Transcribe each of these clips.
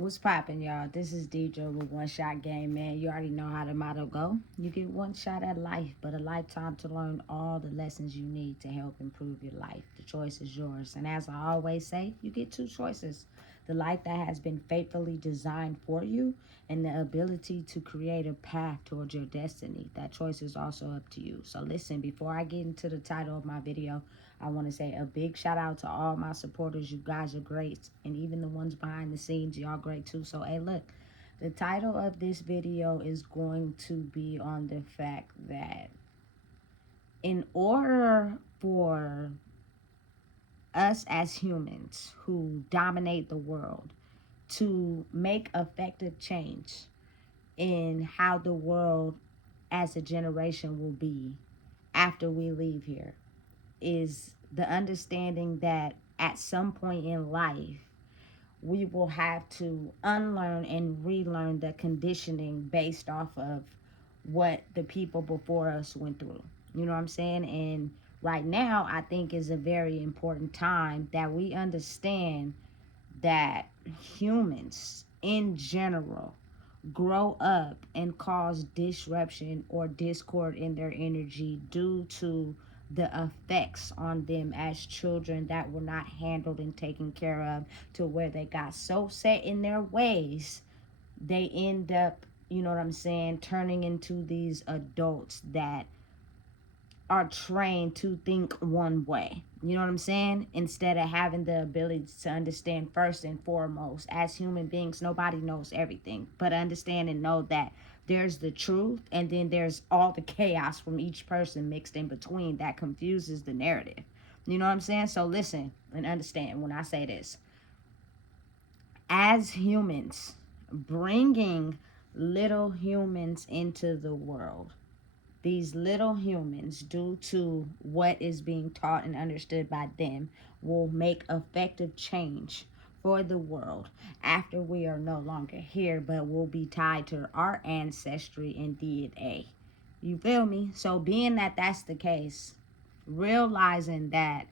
What's poppin', y'all? This is Deidre with One Shot Game, man. You already know how the motto go. You get one shot at life, but a lifetime to learn all the lessons you need to help improve your life. The choice is yours. And as I always say, you get two choices. The life that has been faithfully designed for you and the ability to create a path towards your destiny. That choice is also up to you. So listen, before I get into the title of my video, I want to say a big shout out to all my supporters. You guys are great. And even the ones behind the scenes, y'all great too. So, hey, look, the title of this video is going to be on the fact that in order for us as humans who dominate the world to make effective change in how the world as a generation will be after we leave here, is the understanding that at some point in life, we will have to unlearn and relearn the conditioning based off of what the people before us went through. You know what I'm saying? And right now, I think is a very important time that we understand that humans in general grow up and cause disruption or discord in their energy due to the effects on them as children that were not handled and taken care of, to where they got so set in their ways they end up, you know what I'm saying, turning into these adults that are trained to think one way. You know what I'm saying? Instead of having the ability to understand first and foremost, as human beings, nobody knows everything, but understand and know that there's the truth and then there's all the chaos from each person mixed in between that confuses the narrative. You know what I'm saying? So listen and understand when I say this. As humans, bringing little humans into the world, these little humans, due to what is being taught and understood by them, will make effective change for the world after we are no longer here, but will be tied to our ancestry and DNA. You feel me? So, being that that's the case, realizing that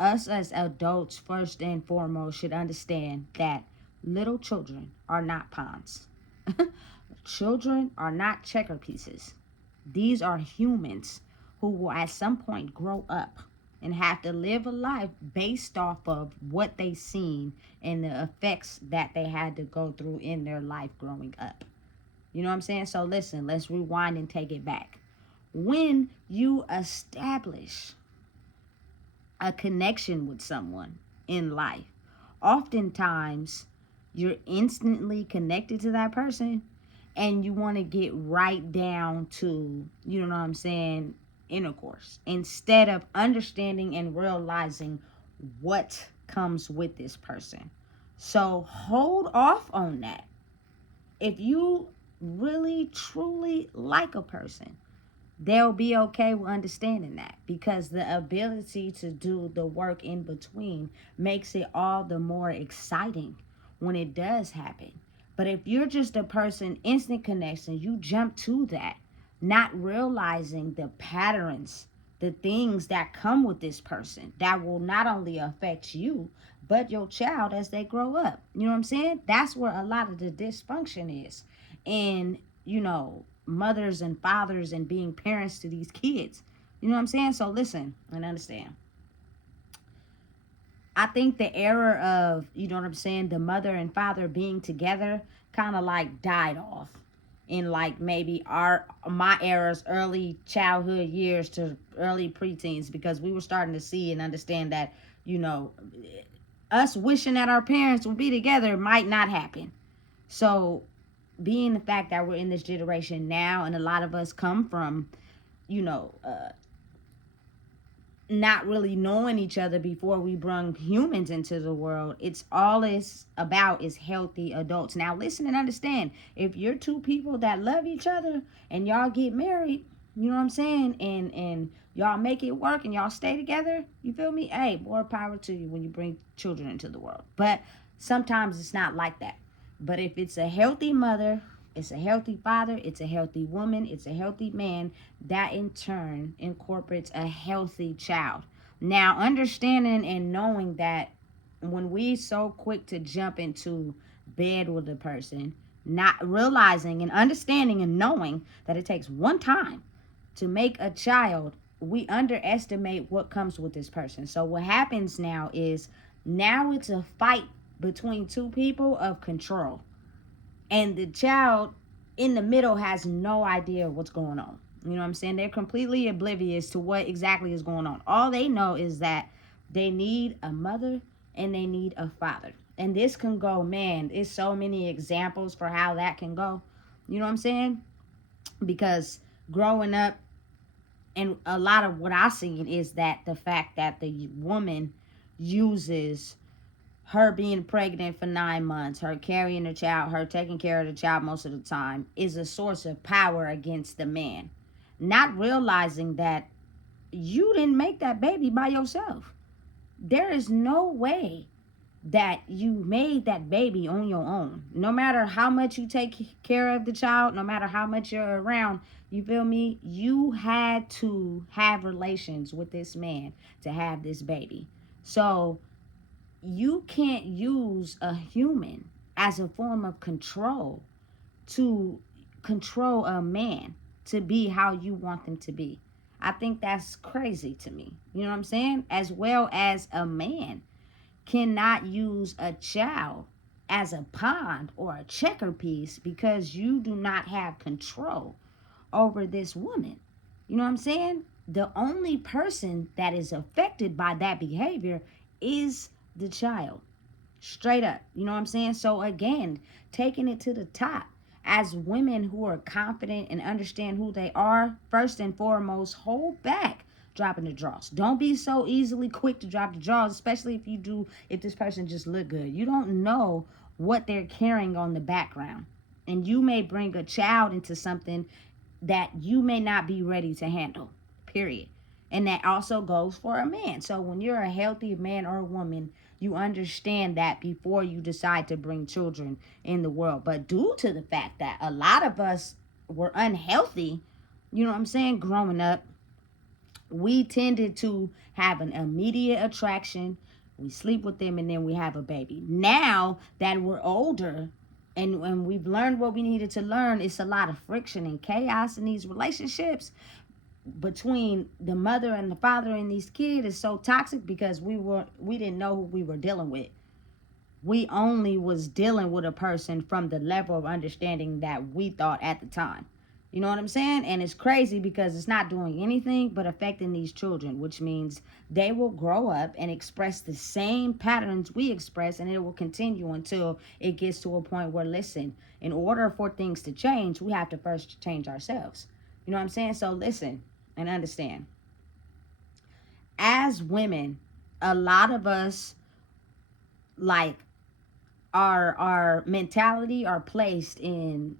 us as adults, first and foremost, should understand that little children are not pawns. Children are not checker pieces. These are humans who will at some point grow up and have to live a life based off of what they seen and the effects that they had to go through in their life growing up. You know what I'm saying? So listen, let's rewind and take it back. When you establish a connection with someone in life, oftentimes you're instantly connected to that person and you want to get right down to, you know what I'm saying, intercourse, instead of understanding and realizing what comes with this person. So hold off on that. If you really truly like a person, they'll be okay with understanding that, because the ability to do the work in between makes it all the more exciting when it does happen. But if you're just a person, instant connection, you jump to that, not realizing the patterns, the things that come with this person that will not only affect you, but your child as they grow up. You know what I'm saying? That's where a lot of the dysfunction is. And, mothers and fathers and being parents to these kids. You know what I'm saying? So listen and understand. I think the era of, you know what I'm saying, the mother and father being together kind of like died off in like maybe my era's early childhood years to early preteens, because we were starting to see and understand that, us wishing that our parents would be together might not happen. So being the fact that we're in this generation now and a lot of us come from, you know, uh, not really knowing each other before we brung humans into the world, it's all it's about is healthy adults. Now listen and understand, if you're two people that love each other and y'all get married, you know what I'm saying, and y'all make it work and y'all stay together, you feel me, hey, more power to you when you bring children into the world. But sometimes it's not like that. But if it's a healthy mother, it's a healthy father, it's a healthy woman, it's a healthy man, that in turn incorporates a healthy child. Now, understanding and knowing that when we so quick to jump into bed with a person, not realizing and understanding and knowing that it takes one time to make a child, we underestimate what comes with this person. So what happens now is, now it's a fight between two people of control. And the child in the middle has no idea what's going on. You know what I'm saying? They're completely oblivious to what exactly is going on. All they know is that they need a mother and they need a father. And this can go, man, there's so many examples for how that can go. You know what I'm saying? Because growing up, and a lot of what I've seen is that the fact that the woman uses her being pregnant for 9 months, her carrying the child, her taking care of the child most of the time, is a source of power against the man. Not realizing that you didn't make that baby by yourself. There is no way that you made that baby on your own. No matter how much you take care of the child, no matter how much you're around, you feel me? You had to have relations with this man to have this baby. So you can't use a human as a form of control to control a man to be how you want them to be. I think that's crazy to me. You know what I'm saying? As well as a man cannot use a child as a pawn or a checker piece because you do not have control over this woman. You know what I'm saying? The only person that is affected by that behavior is the child. Straight up. You know what I'm saying? So again, taking it to the top. As women who are confident and understand who they are, first and foremost, hold back dropping the draws. Don't be so easily quick to drop the draws, especially if this person just look good. You don't know what they're carrying on the background. And you may bring a child into something that you may not be ready to handle, period. And that also goes for a man. So when you're a healthy man or woman, you understand that before you decide to bring children in the world. But due to the fact that a lot of us were unhealthy, you know what I'm saying, growing up, we tended to have an immediate attraction. We sleep with them and then we have a baby. Now that we're older and we've learned what we needed to learn, it's a lot of friction and chaos in these relationships between the mother and the father and these kids is so toxic because we didn't know who we were dealing with. We only was dealing with a person from the level of understanding that we thought at the time. You know what I'm saying? And it's crazy because it's not doing anything but affecting these children, which means they will grow up and express the same patterns we express, and it will continue until it gets to a point where, listen, in order for things to change, we have to first change ourselves. You know what I'm saying? So listen and understand. As women, a lot of us, like, our mentality are placed in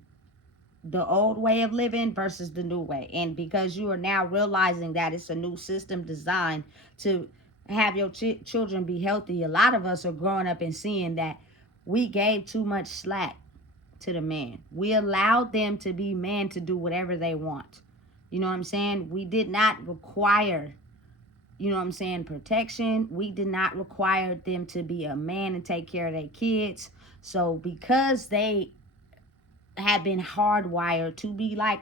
the old way of living versus the new way. And because you are now realizing that it's a new system designed to have your children be healthy, a lot of us are growing up and seeing that we gave too much slack to the man. We allowed them to be men to do whatever they want. You know what I'm saying? We did not require, you know what I'm saying, protection. We did not require them to be a man and take care of their kids. So because they have been hardwired to be like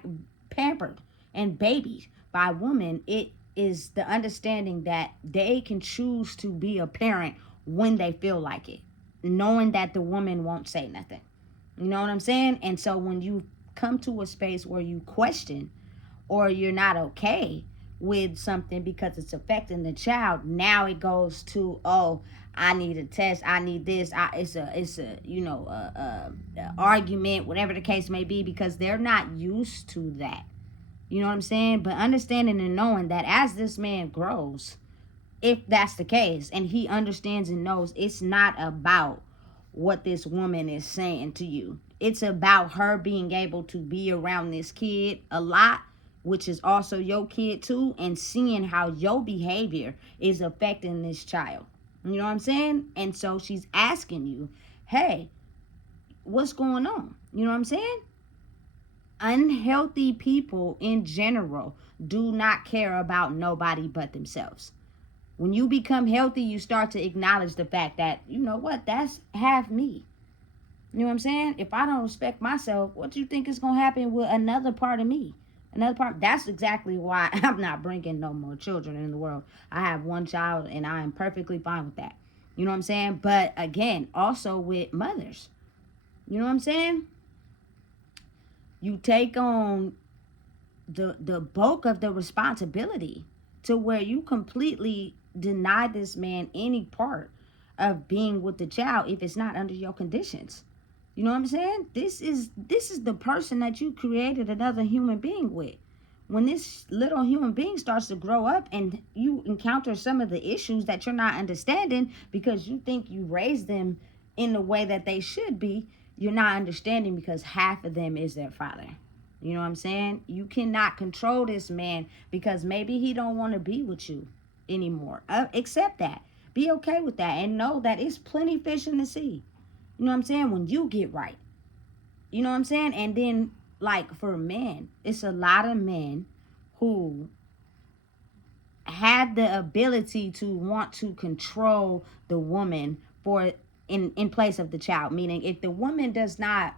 pampered and babied by women, it is the understanding that they can choose to be a parent when they feel like it, knowing that the woman won't say nothing. You know what I'm saying? And so when you come to a space where you question or you're not okay with something because it's affecting the child, now it goes to, oh, I need a test, I need this, it's a you know, a argument, whatever the case may be, because they're not used to that. You know what I'm saying? But understanding and knowing that as this man grows, if that's the case, and he understands and knows, it's not about what this woman is saying to you. It's about her being able to be around this kid a lot, which is also your kid too, and seeing how your behavior is affecting this child. You know what I'm saying? And so she's asking you, hey, what's going on? You know what I'm saying? Unhealthy people in general do not care about nobody but themselves. When you become healthy, you start to acknowledge the fact that, you know what, that's half me. You know what I'm saying? If I don't respect myself, what do you think is going to happen with another part of me? Another part. That's exactly why I'm not bringing no more children in the world. I have one child and I am perfectly fine with that. You know what I'm saying? But again, also with mothers. You know what I'm saying? You take on the bulk of the responsibility to where you completely deny this man any part of being with the child if it's not under your conditions. You know what I'm saying? This is the person that you created another human being with. When this little human being starts to grow up and you encounter some of the issues that you're not understanding because you think you raised them in the way that they should be, you're not understanding because half of them is their father. You know what I'm saying? You cannot control this man because maybe he don't want to be with you anymore. Accept that. Be okay with that and know that it's plenty fish in the sea. You know what I'm saying? When you get right. You know what I'm saying? And then, like, for men, it's a lot of men who had the ability to want to control the woman for in place of the child. Meaning, if the woman does not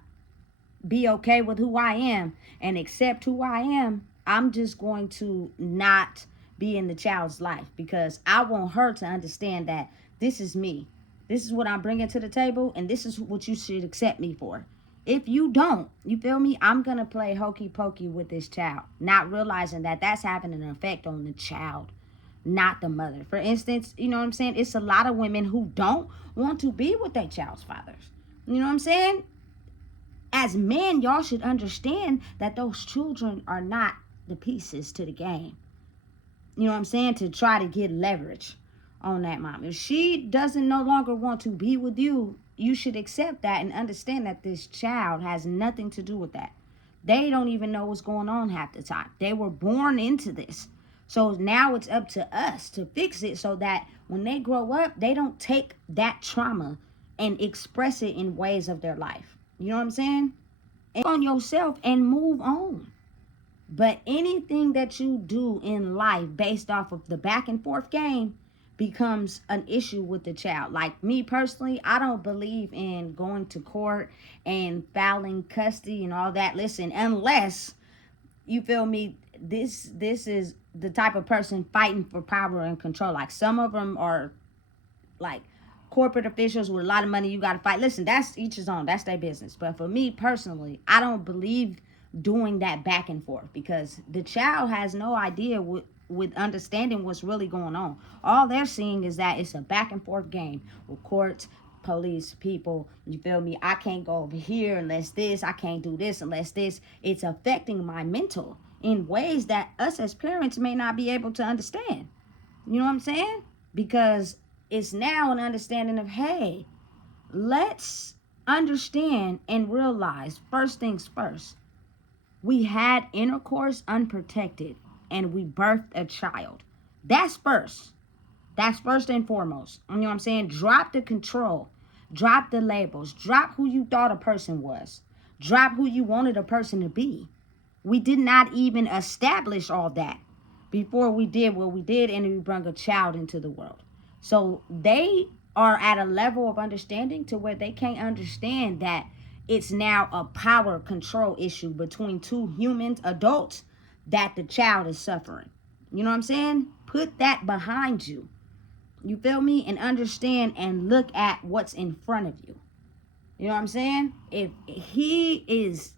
be okay with who I am and accept who I am, I'm just going to not be in the child's life because I want her to understand that this is me. This is what I'm bringing to the table, and this is what you should accept me for. If you don't, you feel me? I'm going to play hokey pokey with this child, not realizing that that's having an effect on the child, not the mother. For instance, you know what I'm saying? It's a lot of women who don't want to be with their child's fathers. You know what I'm saying? As men, y'all should understand that those children are not the pieces to the game. You know what I'm saying? To try to get leverage on that mom. If she doesn't no longer want to be with you, you should accept that and understand that this child has nothing to do with that. They don't even know what's going on half the time. They were born into this. So now it's up to us to fix it so that when they grow up, they don't take that trauma and express it in ways of their life. You know what I'm saying? And on yourself and move on. But anything that you do in life based off of the back and forth game becomes an issue with the child. Like me personally, I don't believe in going to court and filing custody and all that. Listen, unless you feel me, this is the type of person fighting for power and control. Like some of them are like corporate officials with a lot of money, you got to fight. Listen, that's each his own. That's their business. But for me personally, I don't believe doing that back and forth because the child has no idea with understanding what's really going on. All they're seeing is that it's a back and forth game with courts, police, people. You feel me? I can't go over here unless this. I can't do this unless this. It's affecting my mental in ways that us as parents may not be able to understand. You know what I'm saying? Because it's now an understanding of, hey, let's understand and realize first things first. We had intercourse unprotected and we birthed a child. That's first. That's first and foremost. You know what I'm saying? Drop the control. Drop the labels. Drop who you thought a person was. Drop who you wanted a person to be. We did not even establish all that before we did what we did, and we brought a child into the world. So they are at a level of understanding to where they can't understand that it's now a power control issue between two humans, adults, that the child is suffering. You know what I'm saying? Put that behind you. You feel me? And understand and look at what's in front of you. You know what I'm saying? If he is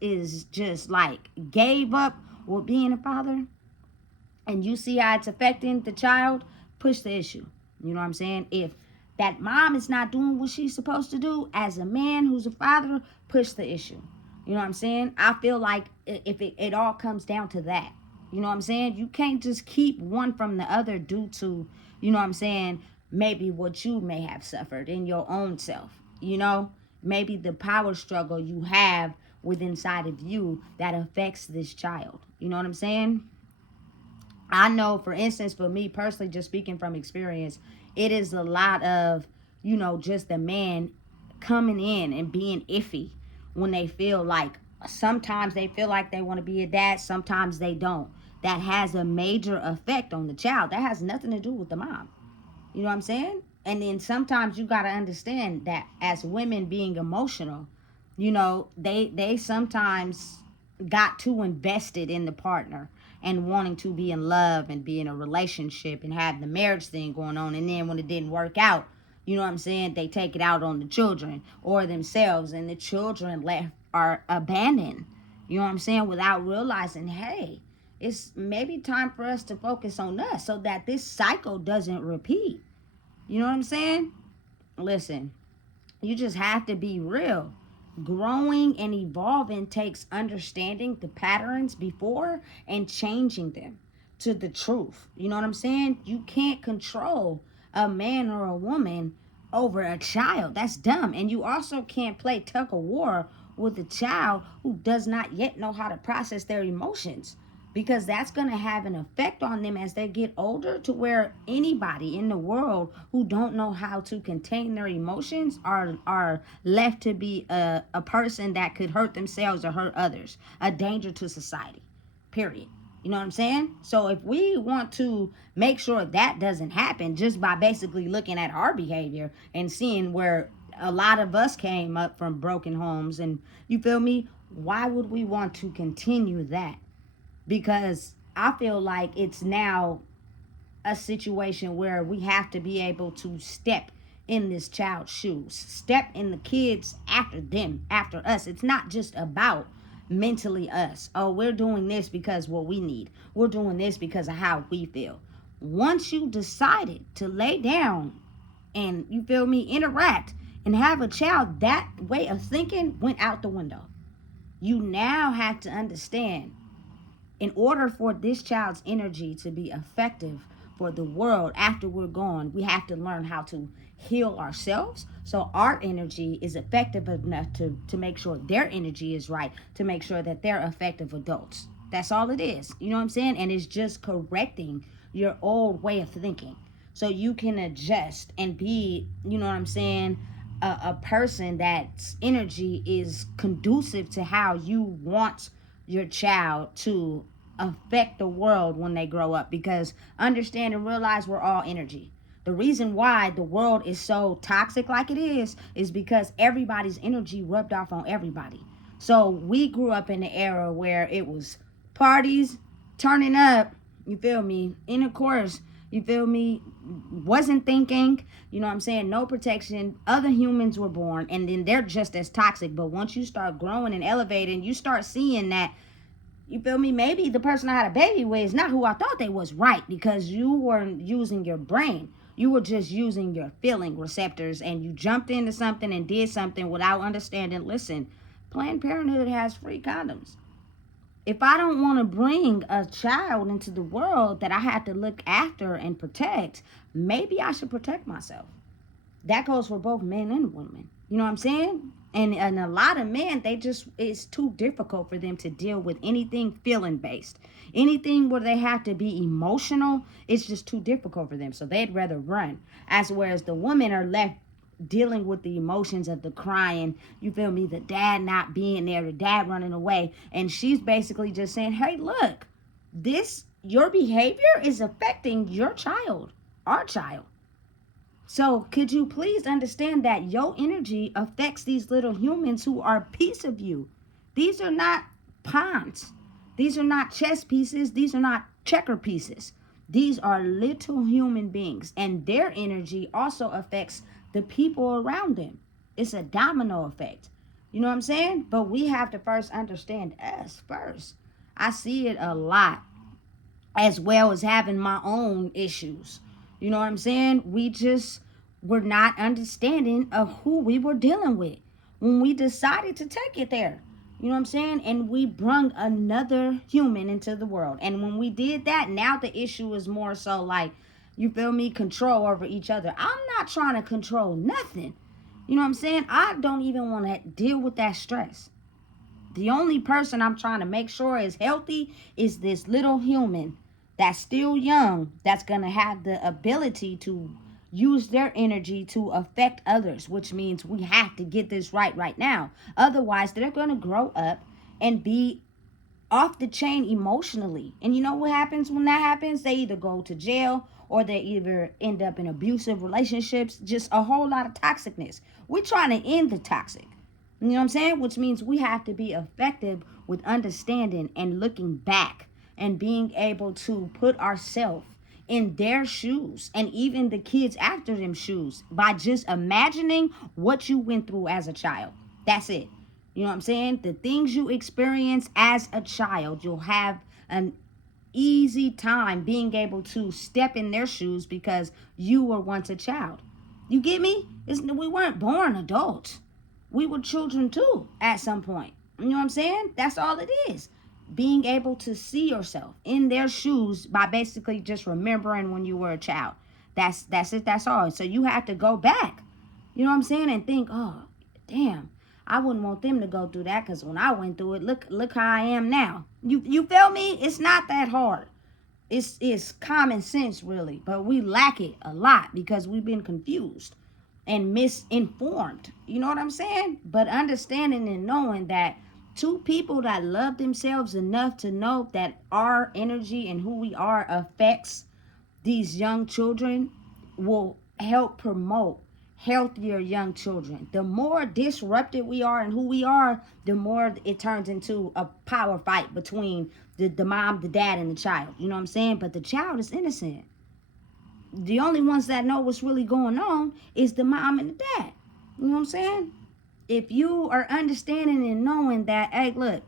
just like gave up with being a father, and you see how it's affecting the child, push the issue. You know what I'm saying? If that mom is not doing what she's supposed to do as a man who's a father, push the issue. You know what I'm saying? I feel like if it all comes down to that. You know what I'm saying? You can't just keep one from the other due to, you know what I'm saying, maybe what you may have suffered in your own self. You know? Maybe the power struggle you have within inside of you that affects this child. You know what I'm saying? I know, for instance, for me personally, just speaking from experience, it is a lot of, you know, just the man coming in and being iffy when they feel like, sometimes they feel like they want to be a dad, sometimes they don't. That has a major effect on the child. That has nothing to do with the mom. You know what I'm saying? And then sometimes you got to understand that as women being emotional, You know, they sometimes got too invested in the partner and wanting to be in love and be in a relationship and have the marriage thing going on, and then when it didn't work out, you know what I'm saying, they take it out on the children or themselves, and the children left are abandoned, you know what I'm saying, without realizing, hey, it's maybe time for us to focus on us so that this cycle doesn't repeat. You know what I'm saying? Listen, you just have to be real. Growing and evolving takes understanding the patterns before and changing them to the truth. You know what I'm saying? You can't control a man or a woman over a child. That's dumb. And you also can't play tug of war with a child who does not yet know how to process their emotions, because that's going to have an effect on them as they get older, to where anybody in the world who don't know how to contain their emotions are left to be a person that could hurt themselves or hurt others, a danger to society, period. You know what I'm saying? So if we want to make sure that doesn't happen, just by basically looking at our behavior and seeing where a lot of us came up from broken homes, and you feel me, why would we want to continue that? Because I feel like it's now a situation where we have to be able to step in this child's shoes, step in the kids after them, after us. It's not just about mentally us. Oh, we're doing this because what we need. We're doing this because of how we feel. Once you decided to lay down and, you feel me, interact and have a child, that way of thinking went out the window. You now have to understand, in order for this child's energy to be effective for the world after we're gone, we have to learn how to heal ourselves so our energy is effective enough to make sure their energy is right, to make sure that they're effective adults. That's all it is. You know what I'm saying? And it's just correcting your old way of thinking so you can adjust and be, you know what I'm saying, a person that's energy is conducive to how you want your child to affect the world when they grow up. Because understand and realize we're all energy. The reason why the world is so toxic like it is because everybody's energy rubbed off on everybody. So we grew up in the era where it was parties, turning up, you feel me, intercourse, you feel me, wasn't thinking, you know what I'm saying, no protection. Other humans were born, and then they're just as toxic. But once you start growing and elevating, you start seeing that, you feel me, maybe the person I had a baby with is not who I thought they was, right? Because you weren't using your brain. You were just using your feeling receptors, and you jumped into something and did something without understanding. Listen, Planned Parenthood has free condoms. If I don't want to bring a child into the world that I have to look after and protect, maybe I should protect myself. That goes for both men and women. You know what I'm saying? And a lot of men, they just, it's too difficult for them to deal with anything feeling based. Anything where they have to be emotional, it's just too difficult for them. So they'd rather run. As whereas the women are left dealing with the emotions of the crying, you feel me, the dad not being there, the dad running away. And she's basically just saying, hey, look, this, your behavior is affecting your child, our child. So could you please understand that your energy affects these little humans who are a piece of you? These are not pawns. These are not chess pieces. These are not checker pieces. These are little human beings, and their energy also affects the people around them. It's a domino effect. You know what I'm saying? But we have to first understand us first. I see it a lot, as well as having my own issues. You know what I'm saying? We just were not understanding of who we were dealing with when we decided to take it there. You know what I'm saying? And we brung another human into the world. And when we did that, now the issue is more so like, you feel me, control over each other. I'm not trying to control nothing. You know what I'm saying? I don't even want to deal with that stress. The only person I'm trying to make sure is healthy is this little human that's still young, that's going to have the ability to use their energy to affect others, which means we have to get this right now. Otherwise, they're going to grow up and be off the chain emotionally. And you know what happens when that happens? They either go to jail or they either end up in abusive relationships, just a whole lot of toxicness. We're trying to end the toxic. You know what I'm saying? Which means we have to be effective with understanding and looking back and being able to put ourselves in their shoes and even the kids after them shoes by just imagining what you went through as a child. That's it. You know what I'm saying? The things you experience as a child, you'll have an easy time being able to step in their shoes because you were once a child. You get me? We weren't born adults. We were children too at some point. You know what I'm saying? That's all it is. Being able to see yourself in their shoes by basically just remembering when you were a child. That's it. That's all. So you have to go back. You know what I'm saying? And think, oh, damn, I wouldn't want them to go through that because when I went through it, look how I am now. You feel me? It's not that hard. It's common sense really, but we lack it a lot because we've been confused and misinformed. You know what I'm saying? But understanding and knowing that two people that love themselves enough to know that our energy and who we are affects these young children will help promote healthier young children. The more disrupted we are and who we are, the more it turns into a power fight between the mom, the dad, and the child. You know what I'm saying? But the child is innocent. The only ones that know what's really going on is the mom and the dad. You know what I'm saying? If you are understanding and knowing that, hey, look,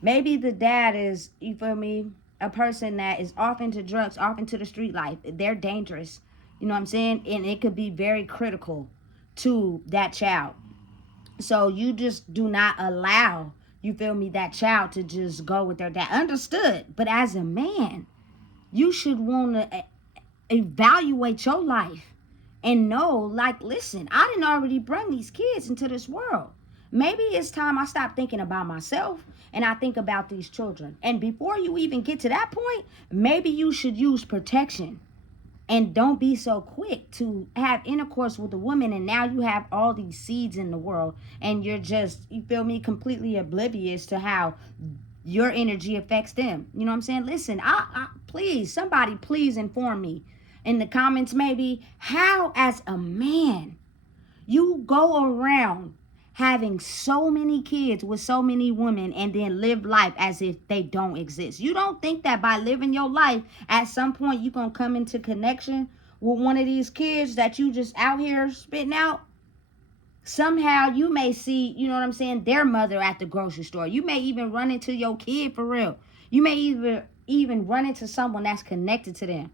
maybe the dad is, you feel me, a person that is off into drugs, off into the street life. They're dangerous. You know what I'm saying? And it could be very critical to that child. So you just do not allow, you feel me, that child to just go with their dad. Understood. But as a man, you should want to evaluate your life and know, like, listen, I didn't already bring these kids into this world. Maybe it's time I stop thinking about myself and I think about these children. And before you even get to that point, maybe you should use protection. And don't be so quick to have intercourse with a woman and now you have all these seeds in the world and you're just, you feel me, completely oblivious to how your energy affects them. You know what I'm saying? Listen, I please, somebody please inform me in the comments maybe how as a man you go around having so many kids with so many women and then live life as if they don't exist. You don't think that by living your life at some point you're going to come into connection with one of these kids that you just out here spitting out? Somehow you may see, you know what I'm saying, their mother at the grocery store. You may even run into your kid for real. You may even run into someone that's connected to them.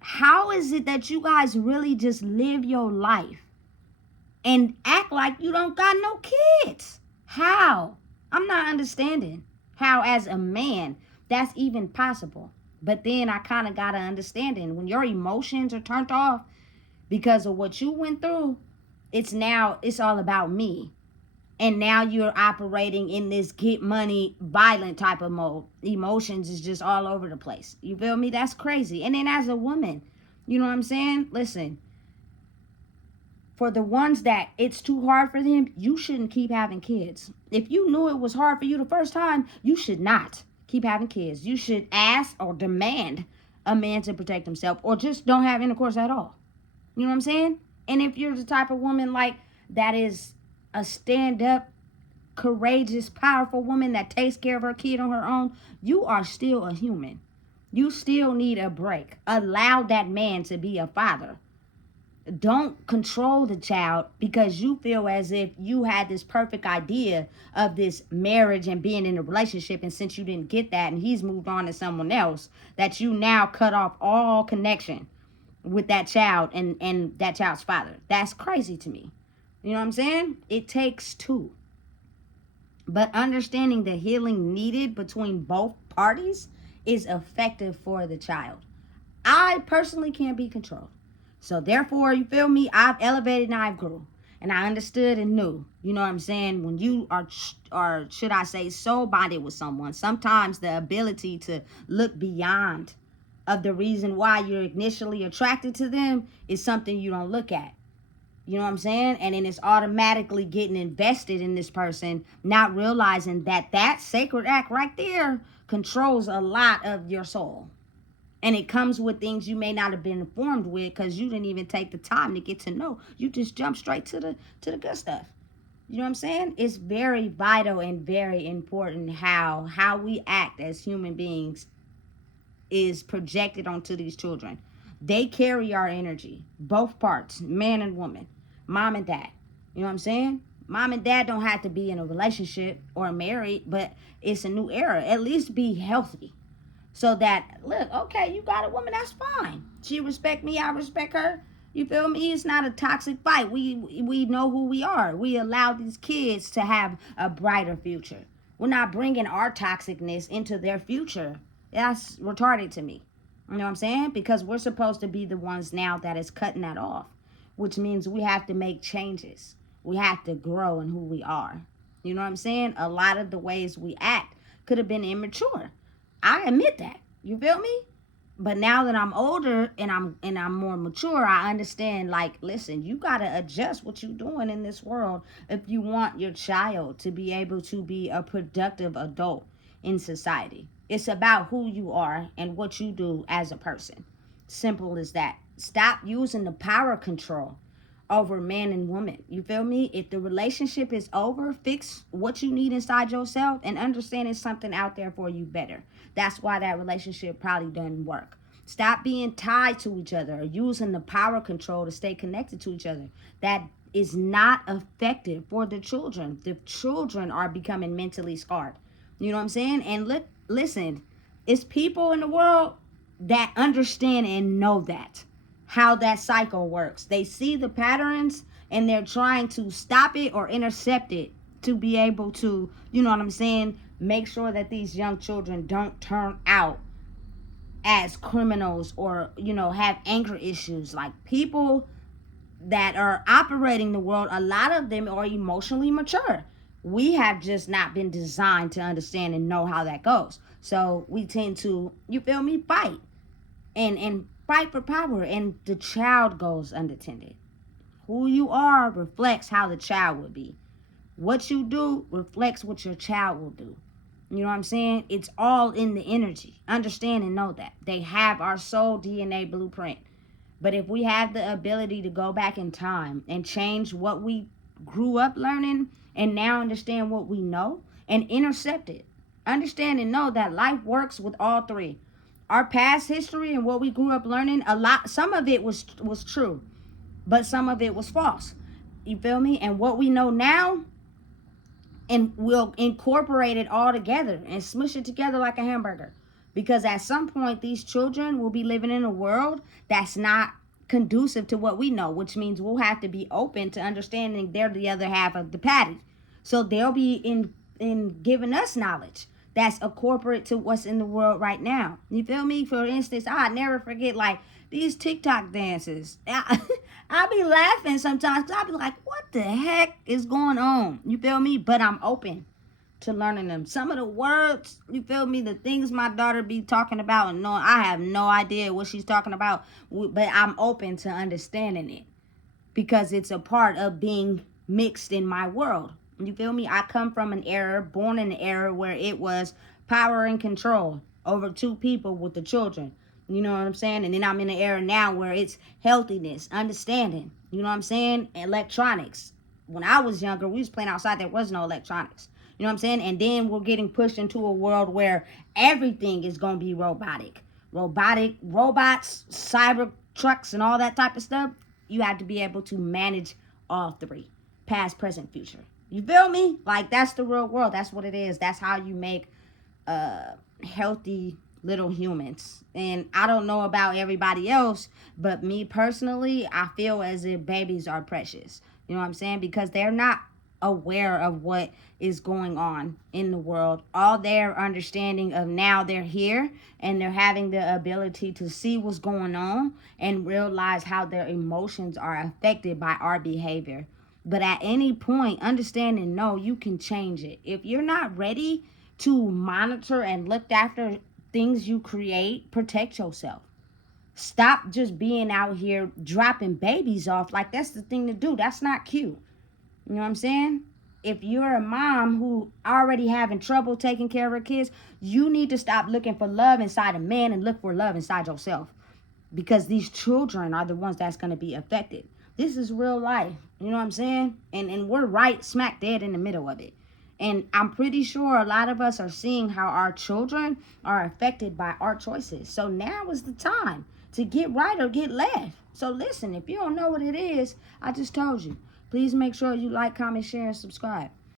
How is it that you guys really just live your life and act like you don't got no kids? How? I'm not understanding how as a man that's even possible. But then I kind of got to understanding when your emotions are turned off because of what you went through, it's all about me. And now you're operating in this get money violent type of mode. Emotions is just all over the place. You feel me? That's crazy. And then as a woman, you know what I'm saying? Listen, for the ones that it's too hard for them, you shouldn't keep having kids. If you knew it was hard for you the first time, you should not keep having kids. You should ask or demand a man to protect himself or just don't have intercourse at all. You know what I'm saying? And if you're the type of woman like that is a stand-up, courageous, powerful woman that takes care of her kid on her own, you are still a human. You still need a break. Allow that man to be a father. Don't control the child because you feel as if you had this perfect idea of this marriage and being in a relationship, and since you didn't get that and he's moved on to someone else, that you now cut off all connection with that child and that child's father. That's crazy to me. You know what I'm saying? It takes two. But understanding the healing needed between both parties is effective for the child. I personally can't be controlled. So therefore, you feel me? I've elevated and I've grew. And I understood and knew. You know what I'm saying? When you are should I say, soul bonded with someone, sometimes the ability to look beyond of the reason why you're initially attracted to them is something you don't look at. You know what I'm saying? And then it's automatically getting invested in this person, not realizing that that sacred act right there controls a lot of your soul. And it comes with things you may not have been informed with because you didn't even take the time to get to know. You just jump straight to the good stuff. You know what I'm saying? It's very vital and very important how we act as human beings is projected onto these children. They carry our energy, both parts, man and woman, mom and dad. You know what I'm saying? Mom and dad don't have to be in a relationship or married, but it's a new era. At least be healthy. So that, look, okay, you got a woman, that's fine. She respect me, I respect her. You feel me? It's not a toxic fight. We know who we are. We allow these kids to have a brighter future. We're not bringing our toxicness into their future. That's retarded to me. You know what I'm saying? Because we're supposed to be the ones now that is cutting that off, which means we have to make changes. We have to grow in who we are. You know what I'm saying? A lot of the ways we act could have been immature. I admit that. You feel me? But now that I'm older and I'm more mature, I understand, like, listen, you gotta adjust what you're doing in this world if you want your child to be able to be a productive adult in society. It's about who you are and what you do as a person. Simple as that. Stop using the power control over man and woman. You feel me? If the relationship is over, fix what you need inside yourself and understand it's something out there for you better. That's why that relationship probably doesn't work. Stop being tied to each other or using the power control to stay connected to each other. That is not effective for the children. The children are becoming mentally scarred. You know what I'm saying? And listen, it's people in the world that understand and know that how that cycle works. They see the patterns and they're trying to stop it or intercept it to be able to, you know what I'm saying, make sure that these young children don't turn out as criminals or, you know, have anger issues. Like, people that are operating the world, a lot of them are emotionally mature. We have just not been designed to understand and know how that goes. So we tend to, you feel me, fight and fight for power, and the child goes unattended. Who you are reflects how the child will be. What you do reflects what your child will do. You know what I'm saying? It's all in the energy. Understand and know that. They have our soul DNA blueprint. But if we have the ability to go back in time and change what we grew up learning and now understand what we know and intercept it, understand and know that life works with all three. Our past history and what we grew up learning, a lot, some of it was true, but some of it was false. You feel me? And what we know now, and we'll incorporate it all together and smush it together like a hamburger. Because at some point, these children will be living in a world that's not conducive to what we know, which means we'll have to be open to understanding they're the other half of the patty. So they'll be in giving us knowledge that's a corporate to what's in the world right now. You feel me? For instance, I never forget, like, these TikTok dances. I be laughing sometimes because I be like, what the heck is going on? You feel me? But I'm open to learning them. Some of the words, you feel me, the things my daughter be talking about and knowing, I have no idea what she's talking about, but I'm open to understanding it because it's a part of being mixed in my world. You feel me? I come from an era, born in an era where it was power and control over two people with the children. You know what I'm saying? And then I'm in an era now where it's healthiness, understanding. You know what I'm saying? Electronics. When I was younger, we was playing outside. There was no electronics. You know what I'm saying? And then we're getting pushed into a world where everything is going to be robotic. Robots, cyber trucks, and all that type of stuff. You have to be able to manage all three. Past, present, future. You feel me? Like, that's the real world. That's what it is. That's how you make healthy little humans. And I don't know about everybody else, but me personally, I feel as if babies are precious. You know what I'm saying? Because they're not aware of what is going on in the world. All their understanding of now, they're here and they're having the ability to see what's going on and realize how their emotions are affected by our behavior. But at any point, understand and know you can change it. If you're not ready to monitor and look after things you create, protect yourself. Stop just being out here dropping babies off like that's the thing to do. That's not cute. You know what I'm saying? If you're a mom who already having trouble taking care of her kids, you need to stop looking for love inside a man and look for love inside yourself. Because these children are the ones that's going to be affected. This is real life. You know what I'm saying? And we're right smack dead in the middle of it. And I'm pretty sure a lot of us are seeing how our children are affected by our choices. So now is the time to get right or get left. So listen, if you don't know what it is, I just told you. Please make sure you like, comment, share, and subscribe.